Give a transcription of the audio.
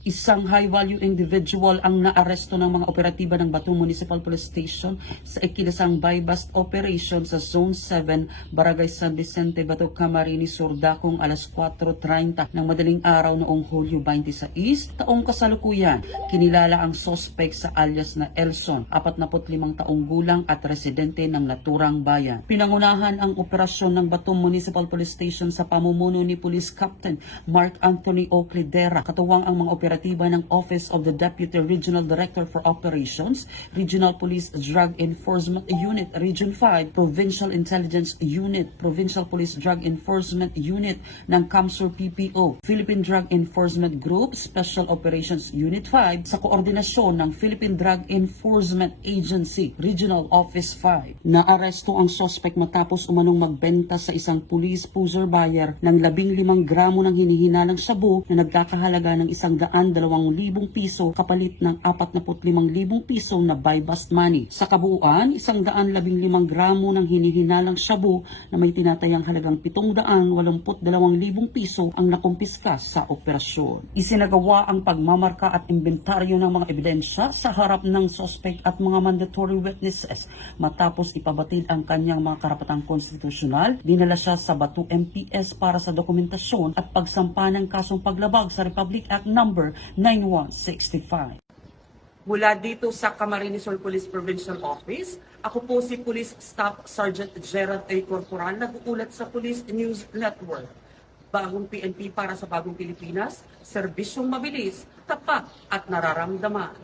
Isang high-value individual ang naaresto ng mga operatiba ng Batu Municipal Police Station sa ikinasang buy-bust operation sa Zone 7, Barangay San Vicente, Batu, Camarines Sur, dakong alas 4:30 ng madaling araw noong Hulyo 26, taong kasalukuyan. Kinilala ang suspect sa alias na Elson, 45 taong gulang at residente ng naturang bayan. Pinangunahan ang operasyon ng Batu Municipal Police Station sa pamumuno ni Police Captain Mark Anthony Oclidera, katuwang ang mga operatiba ng Office of the Deputy Regional Director for Operations, Regional Police Drug Enforcement Unit, Region 5, Provincial Intelligence Unit, Provincial Police Drug Enforcement Unit ng CAMSUR PPO, Philippine Drug Enforcement Group, Special Operations Unit 5, sa koordinasyon ng Philippine Drug Enforcement Agency, Regional Office 5. Naaresto ang suspect matapos umanong magbenta sa isang police pusher buyer ng 15 gramo ng hinihinalang shabu na nagkakahalaga ng 102,000 piso kapalit ng 45,000 piso na buy-bust money. Sa kabuuan, 115 gramo ng hinihinalang shabu na may tinatayang halagang 782,000 piso ang nakumpiska sa operasyon. Isinagawa ang pagmamarka at inventaryo ng mga ebidensya sa harap ng suspect at mga mandatory witnesses. Matapos ipabatid ang kanyang mga karapatang konstitusyonal, dinala siya sa Batu MPS para sa dokumentasyon at pagsampa ng kasong paglabag sa Republic Act Number 9165. Mula dito sa Camarines Sur Police Provincial Office, ako po si Police Staff Sergeant Gerald A. Corporal, nag-uulat sa Police News Network. Bagong PNP para sa bagong Pilipinas, serbisyong mabilis, tapat at nararamdaman.